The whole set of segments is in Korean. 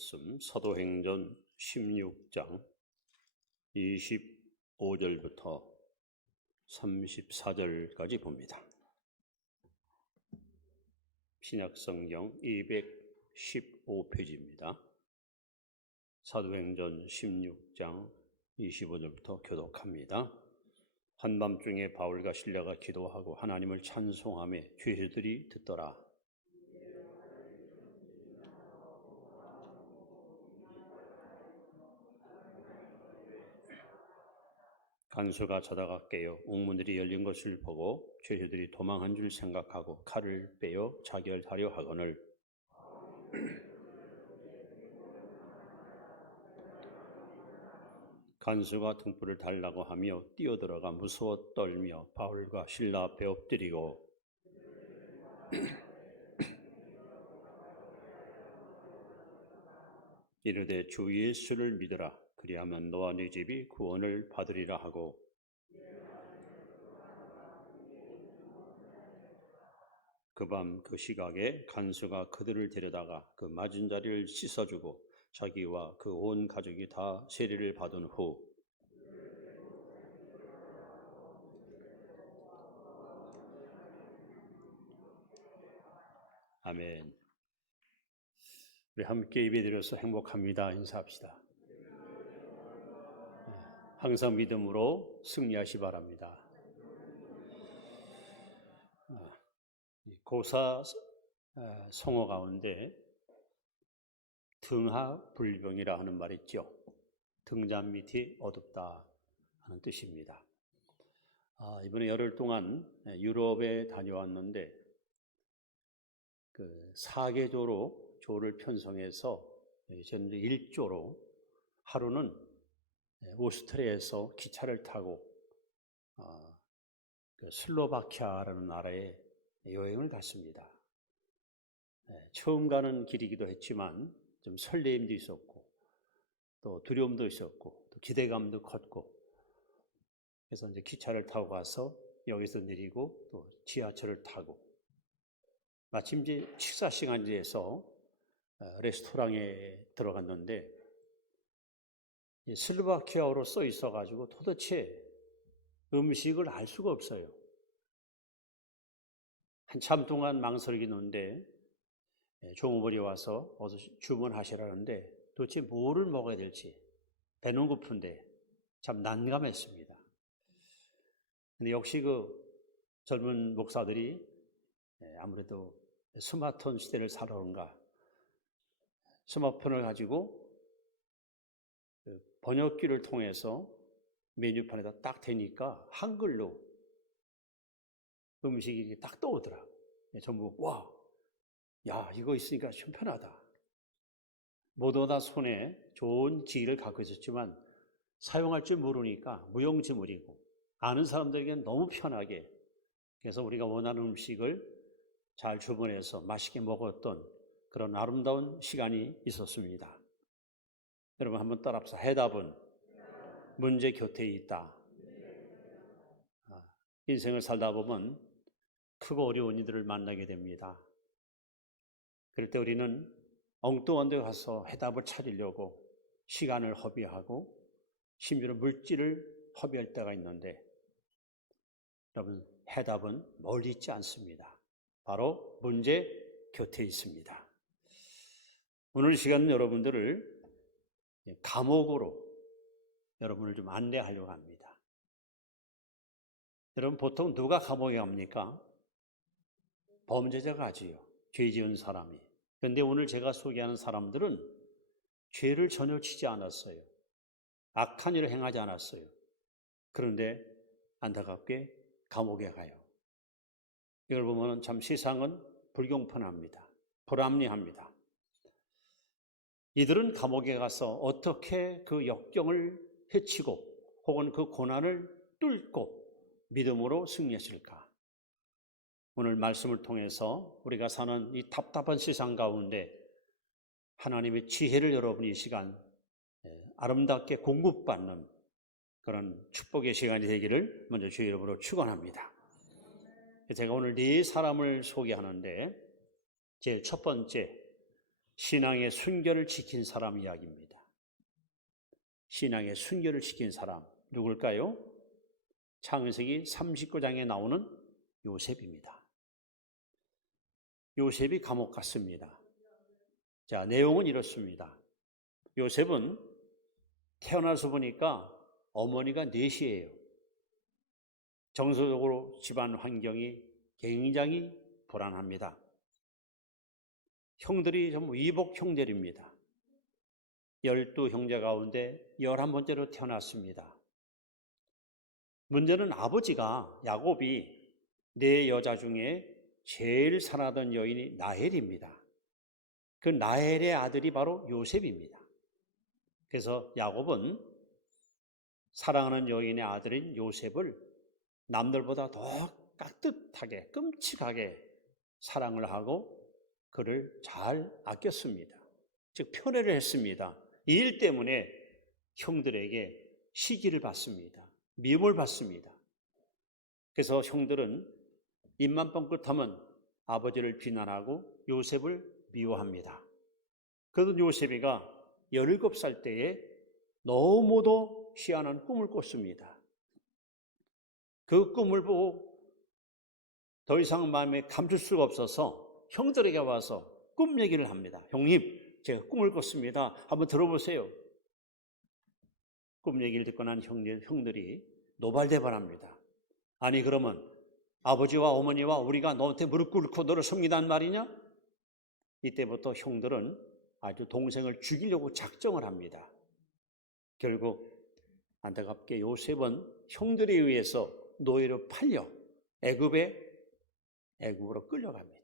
말씀 사도행전 16장 25절부터 34절까지 봅니다. 신약성경 215페이지입니다. 사도행전 16장 25절부터 교독합니다. 한밤중에 바울과 실라가 기도하고 하나님을 찬송하며 죄수들이 듣더라. 간수가 자다가 깨어 옥문들이 열린 것을 보고 죄수들이 도망한 줄 생각하고 칼을 빼어 자결하려 하거늘 간수가 등불을 달라고 하며 뛰어들어가 무서워 떨며 바울과 실라 앞에 엎드리고 이르되 주 예수를 믿으라. 그리하면 너와 네 집이 구원을 받으리라 하고 그 밤 그 시각에 간수가 그들을 데려다가 그 맞은 자리를 씻어주고 자기와 그 온 가족이 다 세례를 받은 후 아멘. 우리 함께 예배드려서 행복합니다. 인사합시다. 항상 믿음으로 승리하시 바랍니다. 고사 성어 가운데 등하불병이라 하는 말이 있죠. 등잔 밑이 어둡다 하는 뜻입니다. 이번에 열흘 동안 유럽에 다녀왔는데 그 사계조로 조를 편성해서 전부 1조로 하루는 오스트리아에서 기차를 타고 슬로바키아라는 나라에 여행을 갔습니다. 처음 가는 길이기도 했지만 좀 설레임도 있었고 또 두려움도 있었고 또 기대감도 컸고 그래서 이제 기차를 타고 가서 여기서 내리고 또 지하철을 타고 마침 이제 식사 시간지에서 레스토랑에 들어갔는데 슬로바키아어로 써 있어가지고 도대체 음식을 알 수가 없어요. 한참 동안 망설이는데 종업원이 와서 어서 주문하시라는데 도대체 뭐를 먹어야 될지 배는 고픈데 참 난감했습니다. 근데 역시 그 젊은 목사들이 아무래도 스마트폰 시대를 살아오는가 스마트폰을 가지고 번역기를 통해서 메뉴판에다 딱 대니까 한글로 음식이 딱 떠오더라. 전부 야 이거 있으니까 좀 편하다. 모두 다 손에 좋은 기기를 갖고 있었지만 사용할 줄 모르니까 무용지물이고 아는 사람들에게는 너무 편하게 그래서 우리가 원하는 음식을 잘 주문해서 맛있게 먹었던 그런 아름다운 시간이 있었습니다. 여러분 한번 따라합시다. 해답은 문제 곁에 있다. 인생을 살다 보면 크고 어려운 이들을 만나게 됩니다. 그럴 때 우리는 엉뚱한 데 가서 해답을 찾으려고 시간을 허비하고 심지어 물질을 허비할 때가 있는데 여러분 해답은 멀리 있지 않습니다. 바로 문제 곁에 있습니다. 오늘 시간은 여러분들을 감옥으로 여러분을 좀 안내하려고 합니다. 여러분 보통 누가 감옥에 갑니까? 범죄자가 하지요. 죄 지은 사람이. 그런데 오늘 제가 소개하는 사람들은 죄를 전혀 지지 않았어요. 악한 일을 행하지 않았어요. 그런데 안타깝게 감옥에 가요. 이걸 보면 참 세상은 불공평합니다. 불합리합니다. 이들은 감옥에 가서 어떻게 그 역경을 헤치고 혹은 그 고난을 뚫고 믿음으로 승리했을까? 오늘 말씀을 통해서 우리가 사는 이 답답한 세상 가운데 하나님의 지혜를 여러분이 이 시간 아름답게 공급받는 그런 축복의 시간이 되기를 먼저 주의 이름으로 축원합니다. 제가 오늘 네 사람을 소개하는데 제일 첫 번째 신앙의 순결을 지킨 사람 이야기입니다. 신앙의 순결을 지킨 사람 누굴까요? 창세기 39장에 나오는 요셉입니다. 요셉이 감옥 갔습니다. 자, 내용은 이렇습니다. 요셉은 태어나서 보니까 어머니가 넷이에요. 정서적으로 집안 환경이 굉장히 불안합니다. 형들이 전부 이복 형제입니다. 12형제 가운데 11번째로 태어났습니다. 문제는 아버지가 야곱이 네 여자 중에 제일 사랑하던 여인이 라헬입니다. 그 라헬의 아들이 바로 요셉입니다. 그래서 야곱은 사랑하는 여인의 아들인 요셉을 남들보다 더 깍듯하게 끔찍하게 사랑을 하고 그를 잘 아꼈습니다. 즉 편애를 했습니다. 이 일 때문에 형들에게 시기를 받습니다. 미움을 받습니다. 그래서 형들은 입만 뻥끗하면 아버지를 비난하고 요셉을 미워합니다. 그래도 요셉이가 17살 때에 너무도 희한한 꿈을 꿨습니다. 그 꿈을 보고 더 이상 마음에 감출 수가 없어서 형들에게 와서 꿈 얘기를 합니다. 형님, 제가 꿈을 꿨습니다. 한번 들어보세요. 꿈 얘기를 듣고 난 형들이 노발대발합니다. 아니 그러면 아버지와 어머니와 우리가 너한테 무릎 꿇고 너를 섬기단 말이냐? 이때부터 형들은 아주 동생을 죽이려고 작정을 합니다. 결국 안타깝게 요셉은 형들에 의해서 노예로 팔려 애굽으로 끌려갑니다.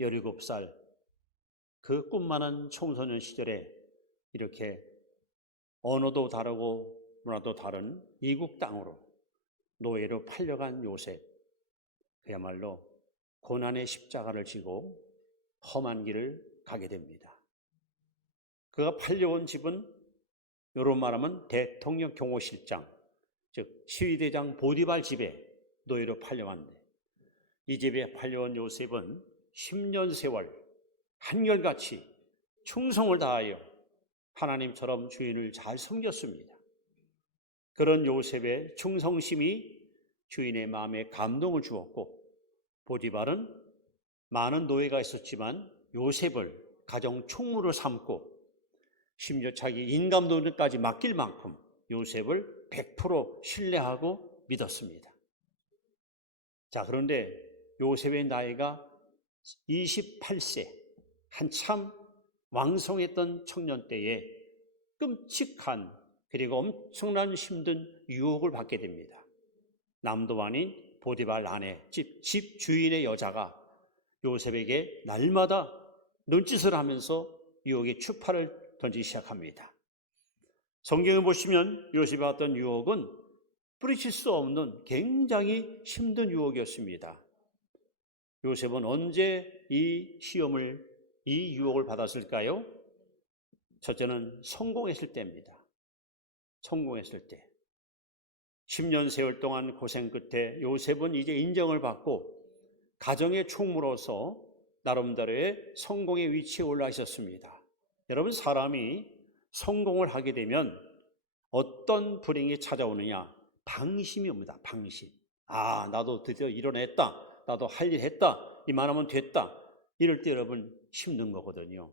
17살 그 꿈 많은 청소년 시절에 이렇게 언어도 다르고 문화도 다른 이국 땅으로 노예로 팔려간 요셉, 그야말로 고난의 십자가를 지고 험한 길을 가게 됩니다. 그가 팔려온 집은 요런 말하면 대통령 경호실장, 즉 시위대장 보디발 집에 노예로 팔려왔는데 이 집에 팔려온 요셉은 10년 세월 한결같이 충성을 다하여 하나님처럼 주인을 잘 섬겼습니다. 그런 요셉의 충성심이 주인의 마음에 감동을 주었고 보디발은 많은 노예가 있었지만 요셉을 가정 총무로 삼고 심지어 자기 인감도까지 맡길 만큼 요셉을 100% 신뢰하고 믿었습니다. 자, 그런데 요셉의 나이가 28세, 한참 왕성했던 청년 때에 끔찍한 그리고 엄청난 힘든 유혹을 받게 됩니다. 남도 아닌 보디발 아내, 집 주인의 여자가 요셉에게 날마다 눈짓을 하면서 유혹의 추파를 던지기 시작합니다. 성경을 보시면 요셉이 받던 유혹은 뿌리칠 수 없는 굉장히 힘든 유혹이었습니다. 요셉은 언제 이 유혹을 받았을까요? 첫째는 성공했을 때입니다. 성공했을 때. 10년 세월 동안 고생 끝에 요셉은 이제 인정을 받고 가정의 총무로서 나름대로의 성공의 위치에 올라 있었습니다. 여러분, 사람이 성공을 하게 되면 어떤 불행이 찾아오느냐? 방심이 옵니다. 방심. 아, 나도 드디어 이뤄냈다. 나도 할 일 했다. 이만하면 됐다. 이럴 때 여러분 힘든 거거든요.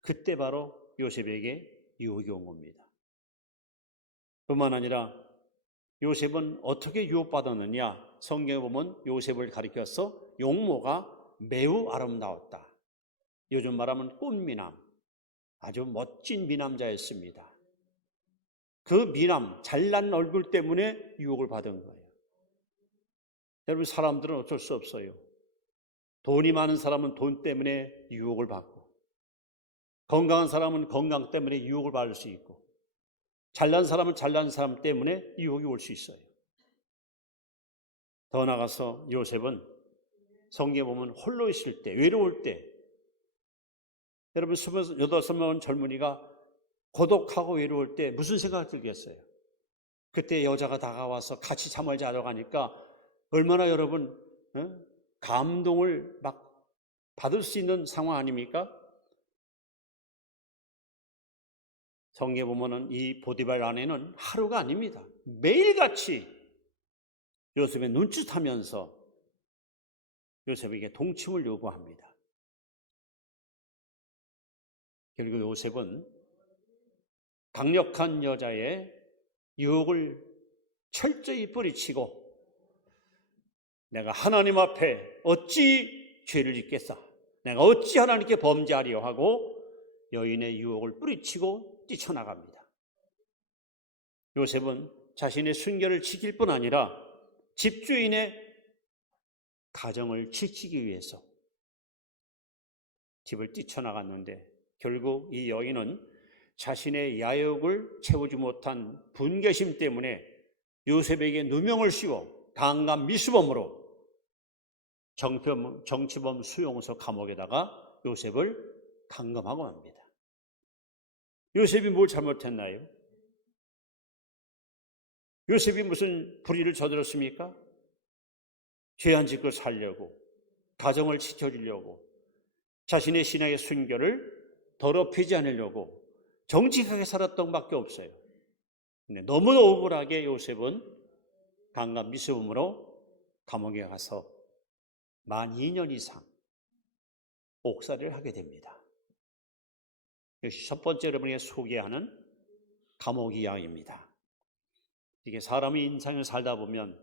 그때 바로 요셉에게 유혹이 온 겁니다. 뿐만 아니라 요셉은 어떻게 유혹받았느냐? 성경에 보면 요셉을 가리켜서 용모가 매우 아름다웠다. 요즘 말하면 꽃미남, 아주 멋진 미남자였습니다. 그 미남, 잘난 얼굴 때문에 유혹을 받은 거예요. 여러분, 사람들은 어쩔 수 없어요. 돈이 많은 사람은 돈 때문에 유혹을 받고, 건강한 사람은 건강 때문에 유혹을 받을 수 있고, 잘난 사람은 잘난 사람 때문에 유혹이 올 수 있어요. 더 나아가서 요셉은 성경에 보면 홀로 있을 때, 외로울 때, 여러분 28명 젊은이가 고독하고 외로울 때 무슨 생각이 들겠어요? 그때 여자가 다가와서 같이 잠을 자러 가니까 얼마나 여러분 감동을 막 받을 수 있는 상황 아닙니까? 성경에 보면은 이 보디발 아내는 하루가 아닙니다. 매일같이 요셉의 눈짓하면서 요셉에게 동침을 요구합니다. 결국 요셉은 강력한 여자의 유혹을 철저히 뿌리치고 내가 하나님 앞에 어찌 죄를 짓겠사? 내가 어찌 하나님께 범죄하리요 하고 여인의 유혹을 뿌리치고 뛰쳐나갑니다. 요셉은 자신의 순결을 지킬 뿐 아니라 집주인의 가정을 지키기 위해서 집을 뛰쳐나갔는데 결국 이 여인은 자신의 야욕을 채우지 못한 분개심 때문에 요셉에게 누명을 씌워 강간 미수범으로 정치범 수용소 감옥에다가 요셉을 감금하고 맙니다. 요셉이 뭘 잘못했나요? 요셉이 무슨 불의를 저질렀습니까? 죄 안 짓고 살려고, 가정을 지켜주려고, 자신의 신앙의 순결을 더럽히지 않으려고 정직하게 살았던 것밖에 없어요. 근데 너무 억울하게 요셉은 강간 미수범으로 감옥에 가서 만 2년 이상 옥살이를 하게 됩니다. 이것이 첫 번째 여러분에게 소개하는 감옥 이야기입니다. 이게 사람이 인생을 살다 보면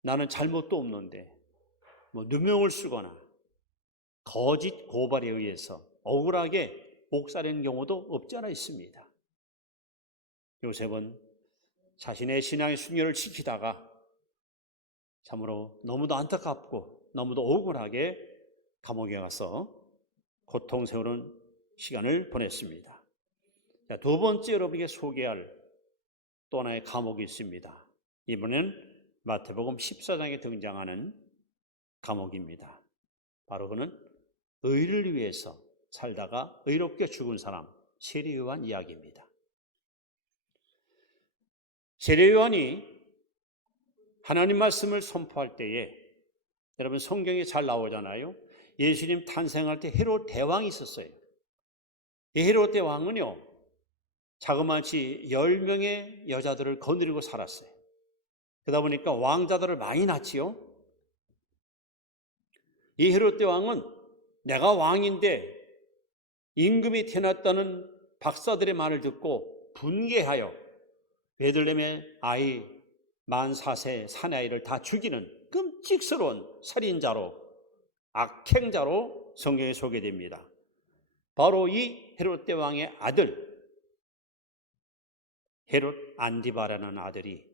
나는 잘못도 없는데 누명을 쓰거나 거짓 고발에 의해서 억울하게 옥살이는 경우도 없지 않아 있습니다. 요셉은 자신의 신앙의 순결을 지키다가 참으로 너무도 안타깝고 너무도 억울하게 감옥에 가서 고통스러운 시간을 보냈습니다. 자, 두 번째 여러분에게 소개할 또 하나의 감옥이 있습니다. 이번엔 마태복음 14장에 등장하는 감옥입니다. 바로 그는 의를 위해서 살다가 의롭게 죽은 사람 세례 요한 이야기입니다. 세례 요한이 하나님 말씀을 선포할 때에 여러분 성경에 잘 나오잖아요. 예수님 탄생할 때 헤롯 대왕이 있었어요. 이 헤롯 대왕은요, 자그마치 10명의 여자들을 거느리고 살았어요. 그러다 보니까 왕자들을 많이 낳지요. 이 헤롯 대왕은 내가 왕인데 임금이 태어났다는 박사들의 말을 듣고 분개하여 베들레헴의 아이 만 4세 사내아이를 다 죽이는 끔찍스러운 살인자로 악행자로 성경에 소개됩니다. 바로 이 헤롯 대왕의 아들 헤롯 안디바라는 아들이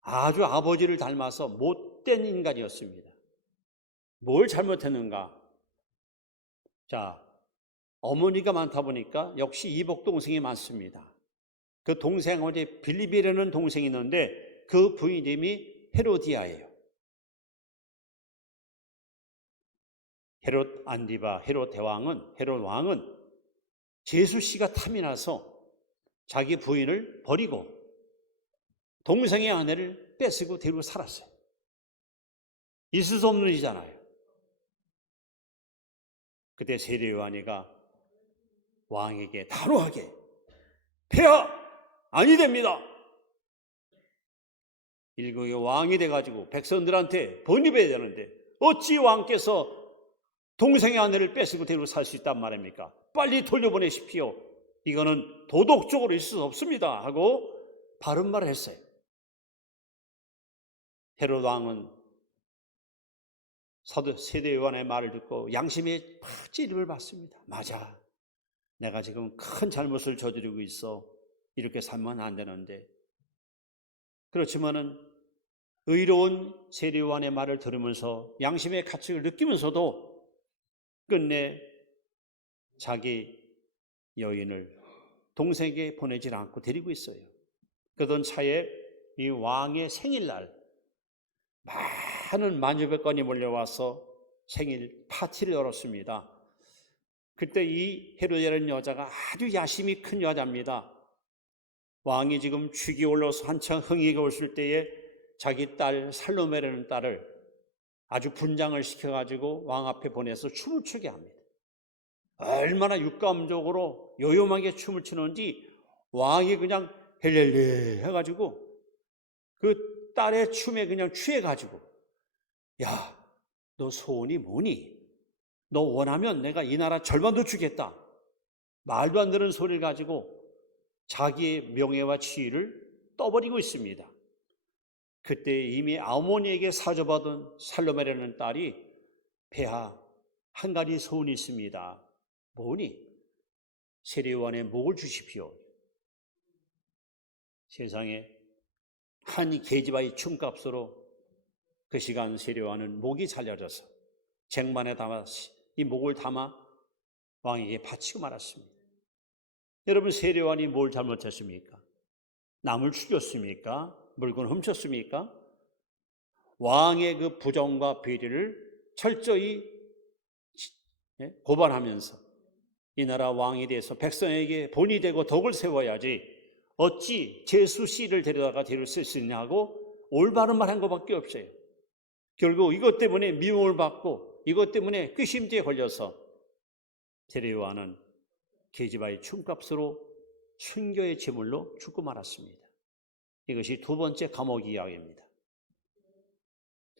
아주 아버지를 닮아서 못된 인간이었습니다. 뭘 잘못했는가? 자, 어머니가 많다 보니까 역시 이복 동생이 많습니다. 그 동생 어제 빌리비라는 동생이 있는데 그 부인 이름이 헤로디아예요. 헤롯 안디바, 헤롯 왕은 제수씨가 탐이 나서 자기 부인을 버리고 동생의 아내를 뺏고 데리고 살았어요. 있을 수 없는 일이잖아요. 그때 세례 요한이가 왕에게 단호하게 폐하 아니 됩니다. 일국의 왕이 돼가지고 백성들한테 번입해야 되는데 어찌 왕께서 동생의 아내를 뺏고 데리고 살 수 있단 말입니까? 빨리 돌려보내십시오. 이거는 도덕적으로 있을 수 없습니다 하고 바른 말을 했어요. 헤롯 왕은 세례 요한의 말을 듣고 양심에 팍 찌림을 받습니다. 맞아, 내가 지금 큰 잘못을 저지르고 있어. 이렇게 살면 안 되는데. 그렇지만은 의로운 세례 요한의 말을 들으면서 양심의 가책을 느끼면서도 끝내 자기 여인을 동생에게 보내질 않고 데리고 있어요. 그러던 차에 이 왕의 생일날 많은 만주백관이 몰려와서 생일 파티를 열었습니다. 그때 이 헤로디아라는 여자가 아주 야심이 큰 여자입니다. 왕이 지금 축이 올라서 한창 흥이가 올을 때에 자기 딸 살로메라는 딸을 아주 분장을 시켜가지고 왕 앞에 보내서 춤을 추게 합니다. 얼마나 육감적으로 요염하게 춤을 추는지 왕이 그냥 헬렐레 해가지고 그 딸의 춤에 그냥 취해가지고, 야, 너 소원이 뭐니? 너 원하면 내가 이 나라 절반도 주겠다. 말도 안 되는 소리를 가지고 자기의 명예와 지위를 떠버리고 있습니다. 그때 이미 아모니에게 사줘받은 살로메라는 딸이, 폐하, 한 가지 소원이 있습니다. 뭐니? 세례요한의 목을 주십시오. 세상에 한 계집아이 춤값으로 그 시간 세례요한은 목이 잘려져서 쟁반에 담아 이 목을 담아 왕에게 바치고 말았습니다. 여러분, 세례요한이 뭘 잘못했습니까? 남을 죽였습니까? 물건 훔쳤습니까? 왕의 그 부정과 비리를 철저히 고발하면서 이 나라 왕이 돼서 백성에게 본이 되고 덕을 세워야지 어찌 제수 씨를 데려다가 데려 쓸 수 있냐고 올바른 말 한 것밖에 없어요. 결국 이것 때문에 미움을 받고 이것 때문에 꾀심죄에 걸려서 세례요한은 계집아이 춤값으로 순교의 제물로 죽고 말았습니다. 이것이 두 번째 감옥 이야기입니다.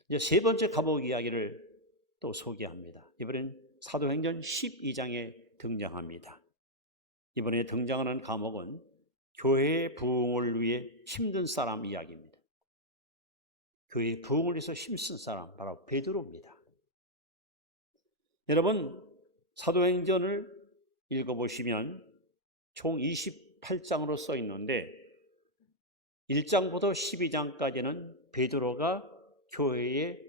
이제 세 번째 감옥 이야기를 또 소개합니다. 이번엔 사도행전 12장에 등장합니다. 이번에 등장하는 감옥은 교회의 부흥을 위해 힘든 사람 이야기입니다. 교회의 부흥을 위해서 힘쓴 사람, 바로 베드로입니다. 여러분, 사도행전을 읽어보시면 총 28장으로 써 있는데 1장부터 12장까지는 베드로가 교회의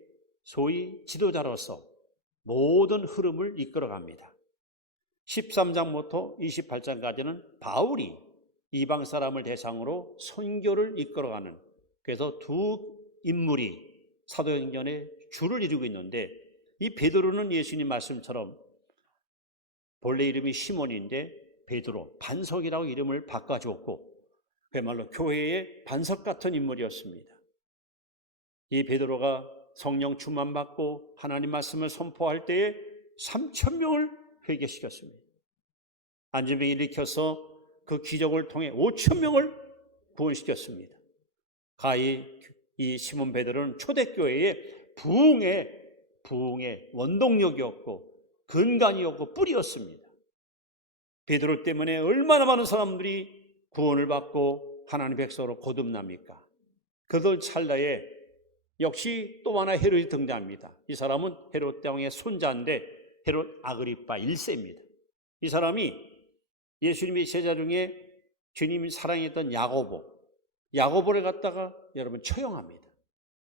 소위 지도자로서 모든 흐름을 이끌어갑니다. 13장부터 28장까지는 바울이 이방 사람을 대상으로 선교를 이끌어가는, 그래서 두 인물이 사도행전의 줄을 이루고 있는데, 이 베드로는 예수님 말씀처럼 본래 이름이 시몬인데 베드로, 반석이라고 이름을 바꿔주었고 그야말로 교회의 반석 같은 인물이었습니다. 이 베드로가 성령 충만 받고 하나님 말씀을 선포할 때에 3,000명을 회개시켰습니다. 안진병 일으켜서 그 기적을 통해 5,000명을 구원시켰습니다. 가히 이 시몬 베드로는 초대교회의 부흥의 원동력이었고 근간이었고 뿌리였습니다. 베드로 때문에 얼마나 많은 사람들이 구원을 받고 하나님의 백성으로 거듭납니까? 그들 찰나에 역시 또 하나 헤롯이 등장합니다. 이 사람은 헤롯 왕의 손자인데 헤롯 아그리파 1세입니다. 이 사람이 예수님의 제자 중에 주님이 사랑했던 야고보를 갖다가 여러분 처형합니다.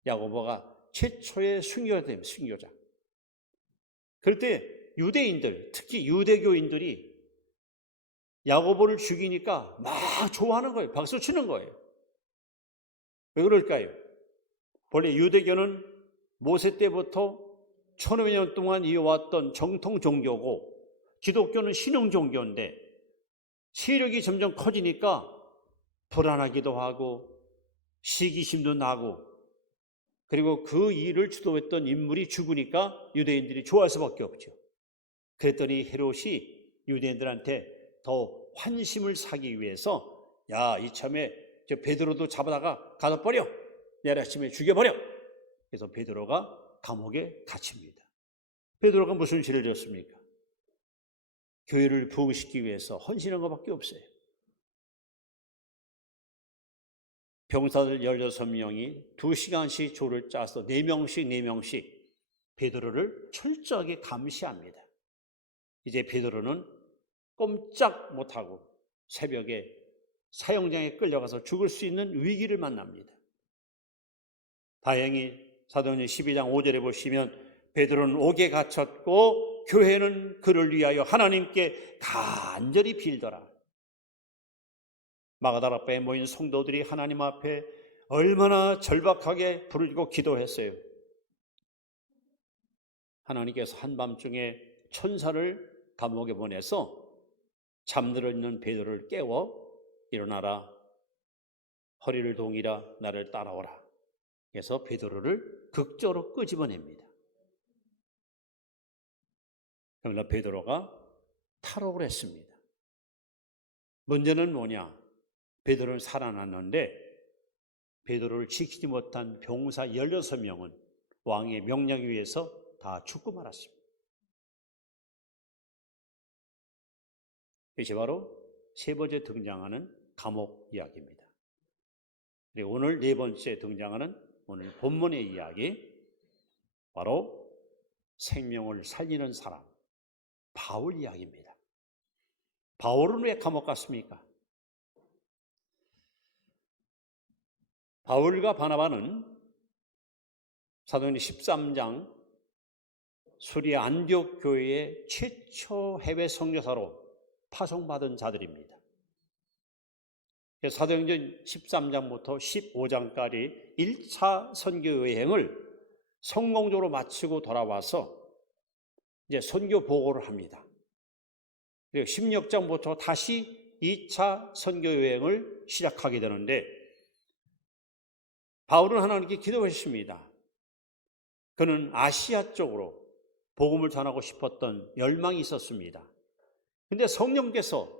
야고보가 최초의 순교자. 그럴 때 유대인들, 특히 유대교인들이 야고보를 죽이니까 막 좋아하는 거예요. 박수 치는 거예요. 왜 그럴까요? 원래 유대교는 모세 때부터 1500년 동안 이어왔던 정통 종교고 기독교는 신흥 종교인데 세력이 점점 커지니까 불안하기도 하고 시기심도 나고, 그리고 그 일을 주도했던 인물이 죽으니까 유대인들이 좋아할 수밖에 없죠. 그랬더니 헤롯이 유대인들한테 더 환심을 사기 위해서, 야, 이참에 저 베드로도 잡아다가 가둬버려, 내일 아침에 죽여버려. 그래서 베드로가 감옥에 갇힙니다. 베드로가 무슨 죄를 졌습니까? 교회를 부흥시키기 위해서 헌신한 것밖에 없어요. 병사들 16명이 2시간씩 조를 짜서 4명씩 베드로를 철저하게 감시합니다. 이제 베드로는 꼼짝 못하고 새벽에 사형장에 끌려가서 죽을 수 있는 위기를 만납니다. 다행히 사도행전 12장 5절에 보시면 베드로는 옥에 갇혔고 교회는 그를 위하여 하나님께 간절히 빌더라. 마가다라바에 모인 성도들이 하나님 앞에 얼마나 절박하게 부르짖고 기도했어요. 하나님께서 한밤중에 천사를 감옥에 보내서 잠들어 있는 베드로를 깨워 일어나라, 허리를 동이라, 나를 따라오라. 그래서 베드로를 극적으로 끄집어냅니다. 그러나 베드로가 탈옥을 했습니다. 문제는 뭐냐? 베드로는 살아났는데 베드로를 지키지 못한 병사 16명은 왕의 명령에 의해서 다 죽고 말았습니다. 이것이 바로 세 번째 등장하는 감옥 이야기입니다. 그리고 오늘 네 번째 등장하는 오늘 본문의 이야기, 바로 생명을 살리는 사람, 바울 이야기입니다. 바울은 왜 감옥 갔습니까? 바울과 바나바는 사도행전 13장 수리 안디옥 교회의 최초 해외 선교사로 파송받은 자들입니다. 사도행전 13장부터 15장까지 1차 선교 여행을 성공적으로 마치고 돌아와서 이제 선교 보고를 합니다. 그리고 16장부터 다시 2차 선교 여행을 시작하게 되는데 바울은 하나님께 기도했습니다. 그는 아시아 쪽으로 복음을 전하고 싶었던 열망이 있었습니다. 그런데 성령께서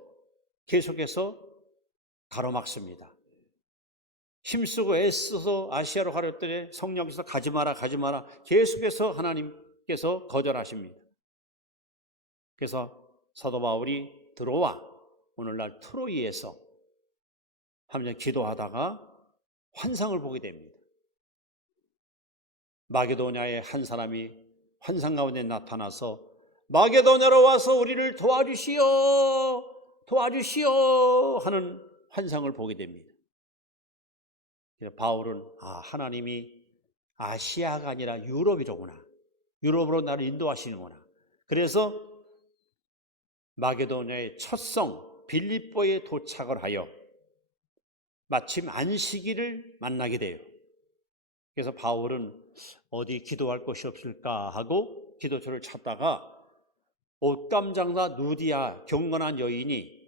계속해서 가로막습니다. 힘쓰고 애써서 아시아로 가렸더니 성령께서 가지 마라 계속해서 하나님께서 거절하십니다. 그래서 사도 바울이 들어와 오늘날 트로이에서 한번 기도하다가 환상을 보게 됩니다. 마게도냐의 한 사람이 환상 가운데 나타나서 마게도냐로 와서 우리를 도와주시오 하는 환상을 보게 됩니다. 그래서 바울은 하나님이 아시아가 아니라 유럽이로구나. 유럽으로 나를 인도하시는구나. 그래서 마게도냐의 첫 성 빌립보에 도착을 하여 마침 안식일을 만나게 돼요. 그래서 바울은 어디 기도할 곳이 없을까 하고 기도처를 찾다가 옷감장사 누디아 경건한 여인이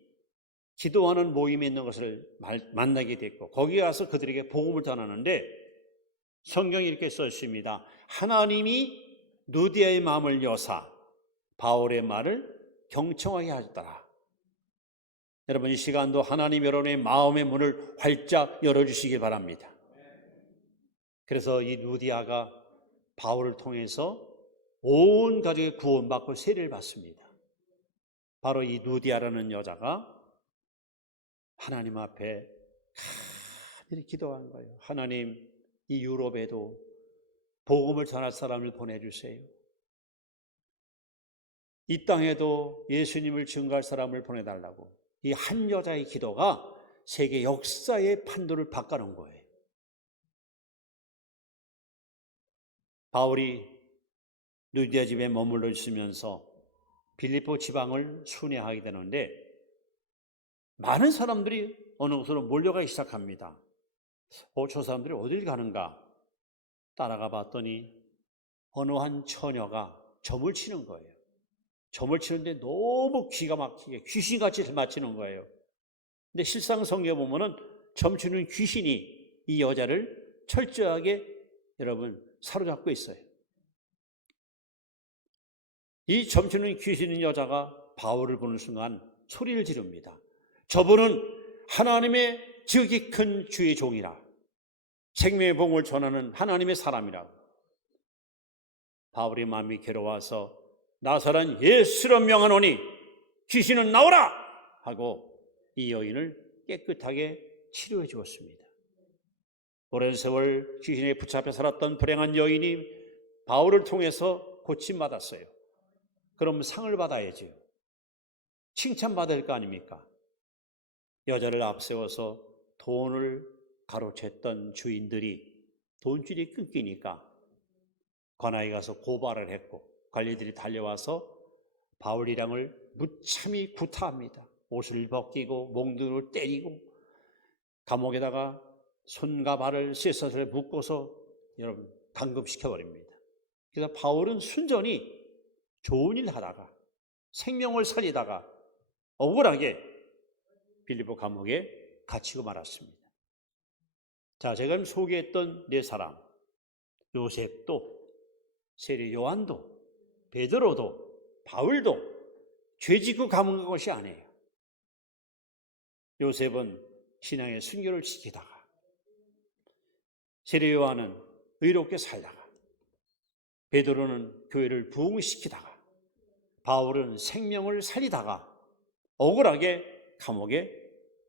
기도하는 모임에 있는 것을 만나게 됐고 거기에 가서 그들에게 복음을 전하는데 성경에 이렇게 써 있습니다. 하나님이 누디아의 마음을 여사 바울의 말을 경청하게 하셨더라. 여러분 이 시간도 하나님 여러분의 마음의 문을 활짝 열어주시기 바랍니다. 그래서 이 누디아가 바울을 통해서 온 가족의 구원받고 세례를 받습니다. 바로 이 누디아라는 여자가 하나님 앞에 간절히 기도한 거예요. 하나님, 이 유럽에도 복음을 전할 사람을 보내주세요. 이 땅에도 예수님을 증거할 사람을 보내달라고. 이 한 여자의 기도가 세계 역사의 판도를 바꿔놓은 거예요. 바울이 누디아 집에 머물러 있으면서 빌립보 지방을 순회하게 되는데 많은 사람들이 어느 곳으로 몰려가기 시작합니다. 저 사람들이 어딜 가는가? 따라가 봤더니 어느 한 처녀가 점을 치는 거예요. 점을 치는데 너무 기가 막히게 귀신같이 맞히는 거예요. 근데 실상 성경에 보면은 점 치는 귀신이 이 여자를 철저하게 여러분 사로잡고 있어요. 이 점 치는 귀신 있는 여자가 바울을 보는 순간 소리를 지릅니다. 저분은 하나님의 지극히 큰 주의 종이라. 생명의 복음을 전하는 하나님의 사람이라고. 바울의 마음이 괴로워서 나사란 예수로 명하노니 귀신은 나오라 하고 이 여인을 깨끗하게 치료해 주었습니다. 오랜 세월 귀신에 붙잡혀 살았던 불행한 여인이 바울을 통해서 고침받았어요. 그럼 상을 받아야죠. 칭찬받을 거 아닙니까? 여자를 앞세워서 돈을 가로챘던 주인들이 돈줄이 끊기니까 관아에 가서 고발을 했고 관리들이 달려와서 바울 일행을 무참히 구타합니다. 옷을 벗기고 몽둥이로 때리고 감옥에다가 손과 발을 쇠사슬에 묶어서 여러분 감금시켜버립니다. 그래서 바울은 순전히 좋은 일 하다가 생명을 살리다가 억울하게 빌립보 감옥에 갇히고 말았습니다. 자, 제가 소개했던 네 사람, 요셉도, 세례 요한도, 베드로도, 바울도 죄짓고 감옥 간 것이 아니에요. 요셉은 신앙의 순교를 지키다가, 세례 요한은 의롭게 살다가, 베드로는 교회를 부흥시키다가, 바울은 생명을 살리다가 억울하게 감옥에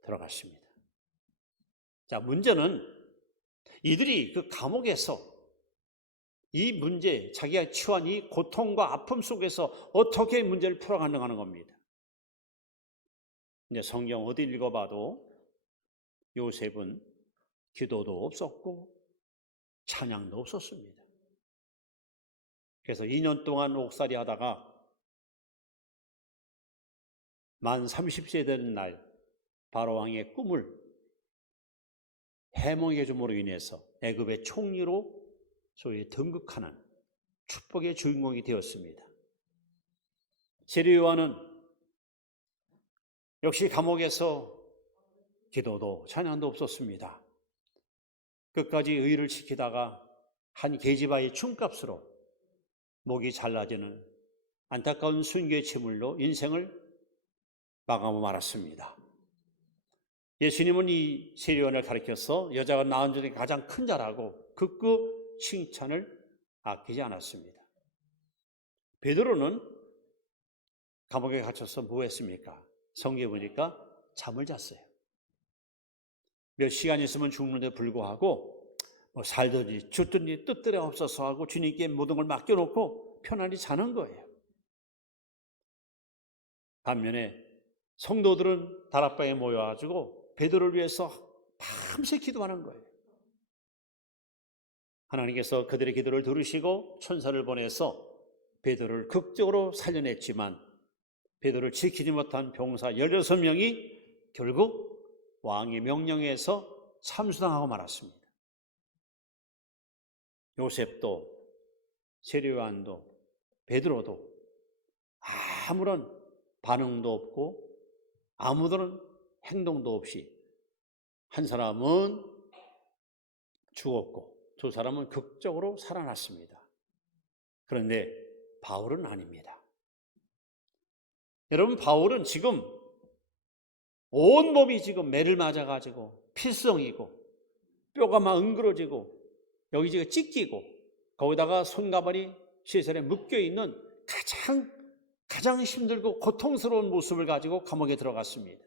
들어갔습니다. 자, 문제는 이들이 그 감옥에서 이 문제, 자기가 처한 이 고통과 아픔 속에서 어떻게 문제를 풀어가는가 하는 겁니다. 이제 성경 어디 읽어봐도 요셉은 기도도 없었고 찬양도 없었습니다. 그래서 2년 동안 옥살이 하다가 만 30세 되는 날 바로왕의 꿈을 해몽해 줌으로 인해서 애굽의 총리로 소위 등극하는 축복의 주인공이 되었습니다. 세례 요한은 역시 감옥에서 기도도 찬양도 없었습니다. 끝까지 의를 지키다가 한 계집아의 춤값으로 목이 잘라지는 안타까운 순교의 제물로 인생을 마감하고 말았습니다. 예수님은 이 세례 요한을 가리켜서 여자가 낳은 중에 가장 큰 자라고 극구 칭찬을 아끼지 않았습니다. 베드로는 감옥에 갇혀서 뭐 했습니까? 성경에 보니까 잠을 잤어요. 몇 시간 있으면 죽는데 불구하고 뭐 살든지 죽든지 뜻대로 없어서 하고 주님께 모든 걸 맡겨놓고 편안히 자는 거예요. 반면에 성도들은 다락방에 모여가지고 베드로를 위해서 밤새 기도하는 거예요. 하나님께서 그들의 기도를 들으시고 천사를 보내서 베드로를 극적으로 살려냈지만 베드로를 지키지 못한 병사 16명이 결국 왕의 명령에서 참수당하고 말았습니다. 요셉도 세례 요한도 베드로도 아무런 반응도 없고 아무런 행동도 없이 한 사람은 죽었고 두 사람은 극적으로 살아났습니다. 그런데 바울은 아닙니다. 여러분, 바울은 지금 온몸이 지금 매를 맞아가지고 필성이고 뼈가 막 응그러지고 여기저기 찢기고 거기다가 손가발이 시설에 묶여있는 가장 힘들고 고통스러운 모습을 가지고 감옥에 들어갔습니다.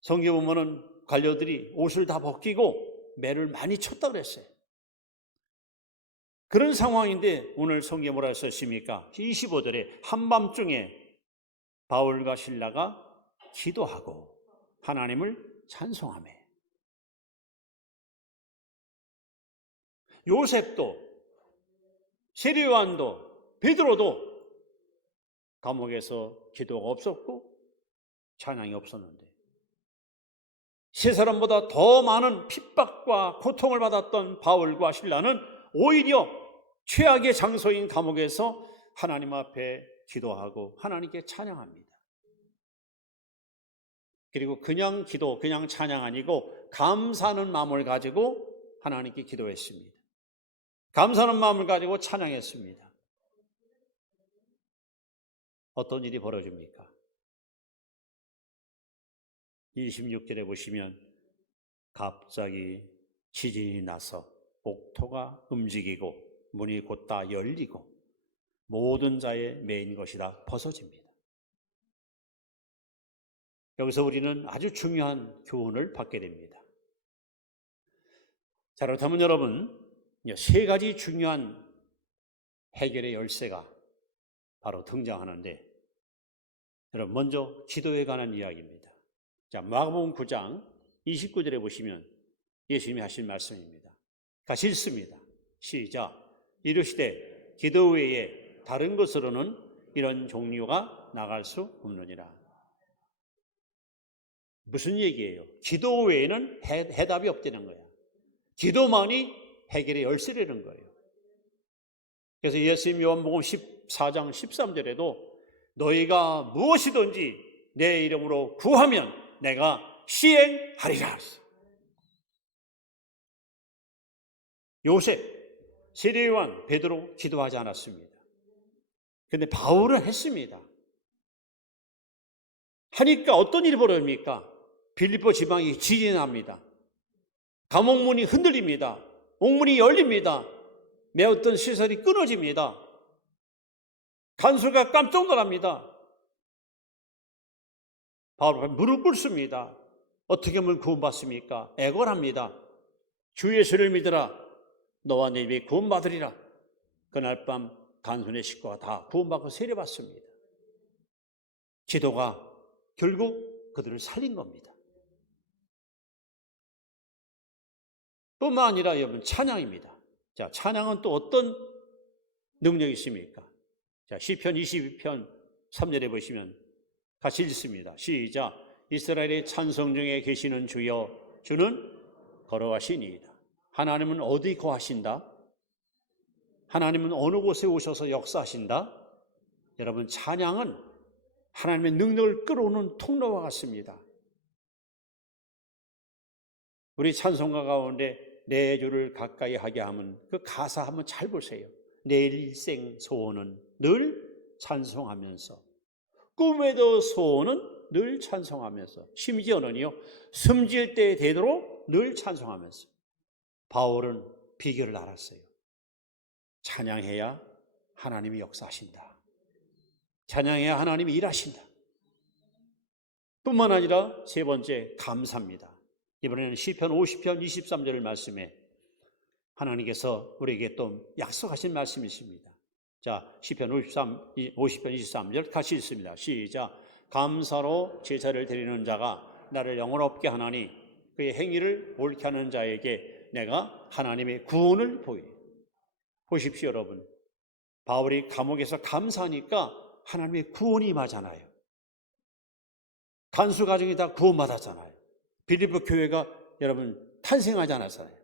성경 보면은 관료들이 옷을 다 벗기고 매를 많이 쳤다 그랬어요. 그런 상황인데 오늘 성경에 뭐라 썼습니까? 25절에 한밤중에 바울과 실라가 기도하고 하나님을 찬송하며 요셉도 세례 요한도 베드로도 감옥에서 기도가 없었고 찬양이 없었는데 세 사람보다 더 많은 핍박과 고통을 받았던 바울과 실라는 오히려 최악의 장소인 감옥에서 하나님 앞에 기도하고 하나님께 찬양합니다. 그리고 그냥 기도, 그냥 찬양 아니고 감사하는 마음을 가지고 하나님께 기도했습니다. 감사하는 마음을 가지고 찬양했습니다. 어떤 일이 벌어집니까? 26절에 보시면 갑자기 지진이 나서 옥토가 움직이고 문이 곧다 열리고 모든 자의 매인 것이 다 벗어집니다. 여기서 우리는 아주 중요한 교훈을 받게 됩니다. 자, 그렇다면 여러분, 세 가지 중요한 해결의 열쇠가 바로 등장하는데 여러분, 먼저 기도에 관한 이야기입니다. 자, 마가복음 9장 29절에 보시면 예수님이 하신 말씀입니다. 같이 읽습니다. 시작. 이르시되 기도 외에 다른 것으로는 이런 종류가 나갈 수 없느니라. 무슨 얘기예요? 기도 외에는 해답이 없다는 거야. 기도만이 해결의 열쇠라는 거예요. 그래서 예수님 요한복음 14장 13절에도 너희가 무엇이든지 내 이름으로 구하면 내가 시행하리라. 요셉, 세례 요한, 베드로 기도하지 않았습니다. 근데 바울은 했습니다. 하니까 어떤 일이 벌어집니까? 빌립보 지방이 지진이 납니다. 감옥문이 흔들립니다. 옥문이 열립니다. 메었던 시설이 끊어집니다. 간수가 깜짝 놀랍니다. 바울 무릎 꿇습니다. 어떻게 하면 구원받습니까? 애걸합니다. 주 예수를 믿으라. 너와 네 집이 구원받으리라. 그날 밤 간수네 식구가 다 구원받고 세례받습니다. 기도가 결국 그들을 살린 겁니다. 뿐만 아니라 여러분 찬양입니다. 자, 찬양은 또 어떤 능력이 있습니까? 자, 시편 22편 3절에 보시면 같이 읽습니다. 시작. 이스라엘의 찬송 중에 계시는 주여, 주는 걸어가시니이다. 하나님은 어디 거하신다? 하나님은 어느 곳에 오셔서 역사하신다? 여러분, 찬양은 하나님의 능력을 끌어오는 통로와 같습니다. 우리 찬송가 가운데 내 주를 가까이 하게 하면 그 가사 한번 잘 보세요. 내 일생 소원은 늘 찬송하면서, 꿈에도 소원은 늘 찬송하면서, 심지어는요 숨질 때 되도록 늘 찬송하면서. 바울은 비결을 알았어요. 찬양해야 하나님이 역사하신다. 찬양해야 하나님이 일하신다. 뿐만 아니라 세 번째, 감사입니다. 이번에는 시편 50편 23절 말씀에 하나님께서 우리에게 또 약속하신 말씀이 있습니다. 자, 시편 50편 23절 같이 읽습니다. 시작. 감사로 제사를 드리는 자가 나를 영원롭게 하나니 그의 행위를 옳게 하는 자에게 내가 하나님의 구원을 보이리. 보십시오, 여러분. 바울이 감옥에서 감사하니까 하나님의 구원이 임하잖아요. 간수 가정이 다 구원받았잖아요. 빌립보 교회가 여러분 탄생하지 않았잖아요.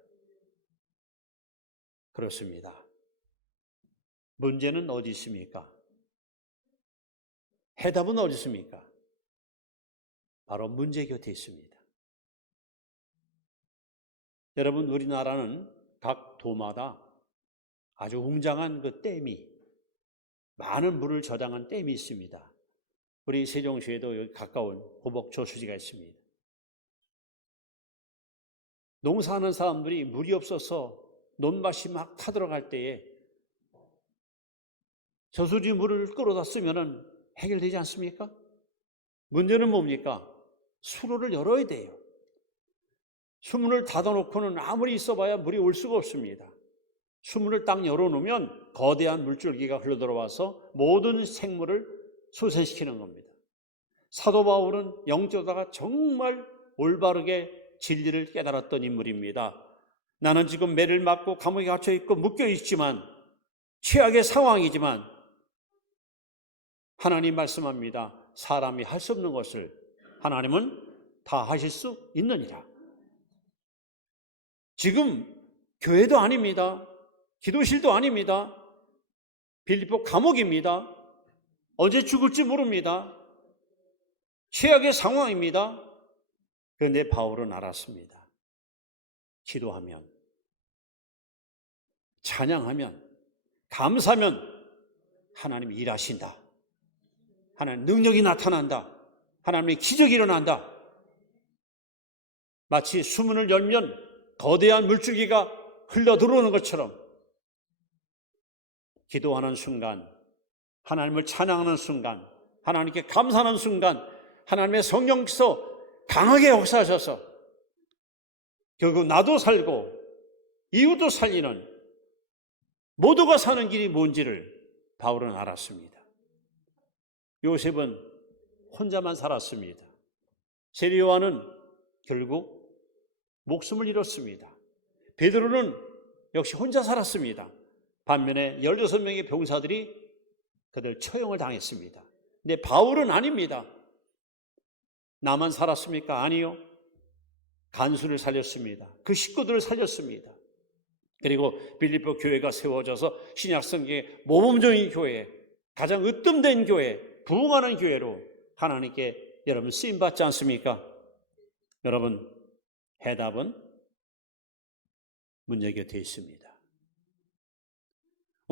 그렇습니다. 문제는 어디 있습니까? 해답은 어디 있습니까? 바로 문제 곁에 있습니다. 여러분, 우리나라는 각 도마다 아주 웅장한 그 댐이, 많은 물을 저장한 댐이 있습니다. 우리 세종시에도 여기 가까운 고복 저수지가 있습니다. 농사하는 사람들이 물이 없어서 논밭이 막 타들어갈 때에 저수지 물을 끌어다 쓰면 해결되지 않습니까? 문제는 뭡니까? 수로를 열어야 돼요. 수문을 닫아놓고는 아무리 있어봐야 물이 올 수가 없습니다. 수문을 딱 열어놓으면 거대한 물줄기가 흘러들어와서 모든 생물을 소생시키는 겁니다. 사도 바울은 영적으로다가 정말 올바르게 진리를 깨달았던 인물입니다. 나는 지금 매를 맞고 감옥에 갇혀있고 묶여있지만, 최악의 상황이지만 하나님 말씀합니다. 사람이 할 수 없는 것을 하나님은 다 하실 수 있느니라. 지금 교회도 아닙니다. 기도실도 아닙니다. 빌립보 감옥입니다. 언제 죽을지 모릅니다. 최악의 상황입니다. 그런데 바울은 알았습니다. 기도하면, 찬양하면, 감사하면 하나님이 일하신다. 하나님 능력이 나타난다. 하나님의 기적이 일어난다. 마치 수문을 열면 거대한 물줄기가 흘러 들어오는 것처럼 기도하는 순간, 하나님을 찬양하는 순간, 하나님께 감사하는 순간 하나님의 성령께서 강하게 역사하셔서 결국 나도 살고 이웃도 살리는, 모두가 사는 길이 뭔지를 바울은 알았습니다. 요셉은 혼자만 살았습니다. 세리 요한은 결국 목숨을 잃었습니다. 베드로는 역시 혼자 살았습니다. 반면에 16명의 병사들이 그들 처형을 당했습니다. 근데 바울은 아닙니다. 나만 살았습니까? 아니요. 간수를 살렸습니다. 그 식구들을 살렸습니다. 그리고 빌립보 교회가 세워져서 신약성경의 모범적인 교회, 가장 으뜸된 교회, 부흥하는 교회로 하나님께 여러분 쓰임받지 않습니까? 여러분, 해답은 문제 곁에 있습니다.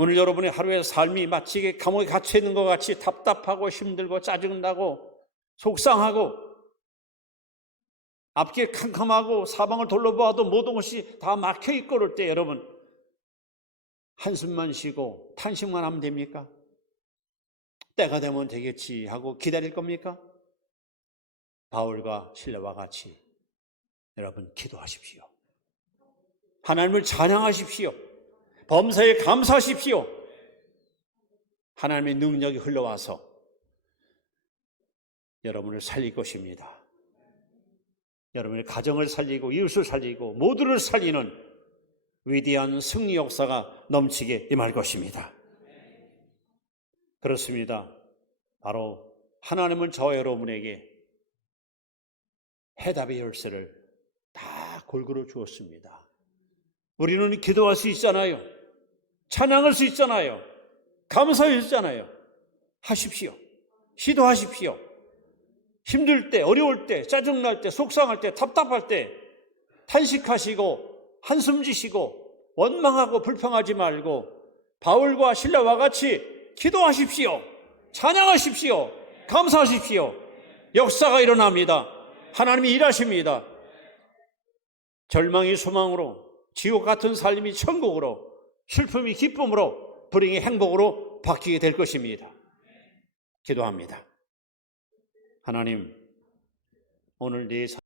오늘 여러분의 하루의 삶이 마치 감옥에 갇혀 있는 것 같이 답답하고 힘들고 짜증나고 속상하고 앞길 캄캄하고 사방을 둘러보아도 모든 것이 다 막혀있고 그럴 때 여러분 한숨만 쉬고 탄식만 하면 됩니까? 때가 되면 되겠지 하고 기다릴 겁니까? 바울과 실라와 같이 여러분 기도하십시오. 하나님을 찬양하십시오. 범사에 감사하십시오. 하나님의 능력이 흘러와서 여러분을 살릴 것입니다. 여러분의 가정을 살리고 이웃을 살리고 모두를 살리는 위대한 승리 역사가 넘치게 임할 것입니다. 그렇습니다. 바로 하나님은 저와 여러분에게 해답의 열쇠를 다 골고루 주었습니다. 우리는 기도할 수 있잖아요. 찬양할 수 있잖아요. 감사할 수 있잖아요. 하십시오. 시도하십시오. 힘들 때, 어려울 때, 짜증날 때, 속상할 때, 답답할 때 탄식하시고 한숨 지시고 원망하고 불평하지 말고 바울과 실라와 같이 기도하십시오. 찬양하십시오. 감사하십시오. 역사가 일어납니다. 하나님이 일하십니다. 절망이 소망으로, 지옥 같은 삶이 천국으로, 슬픔이 기쁨으로, 불행이 행복으로 바뀌게 될 것입니다. 기도합니다. 하나님, 오늘 내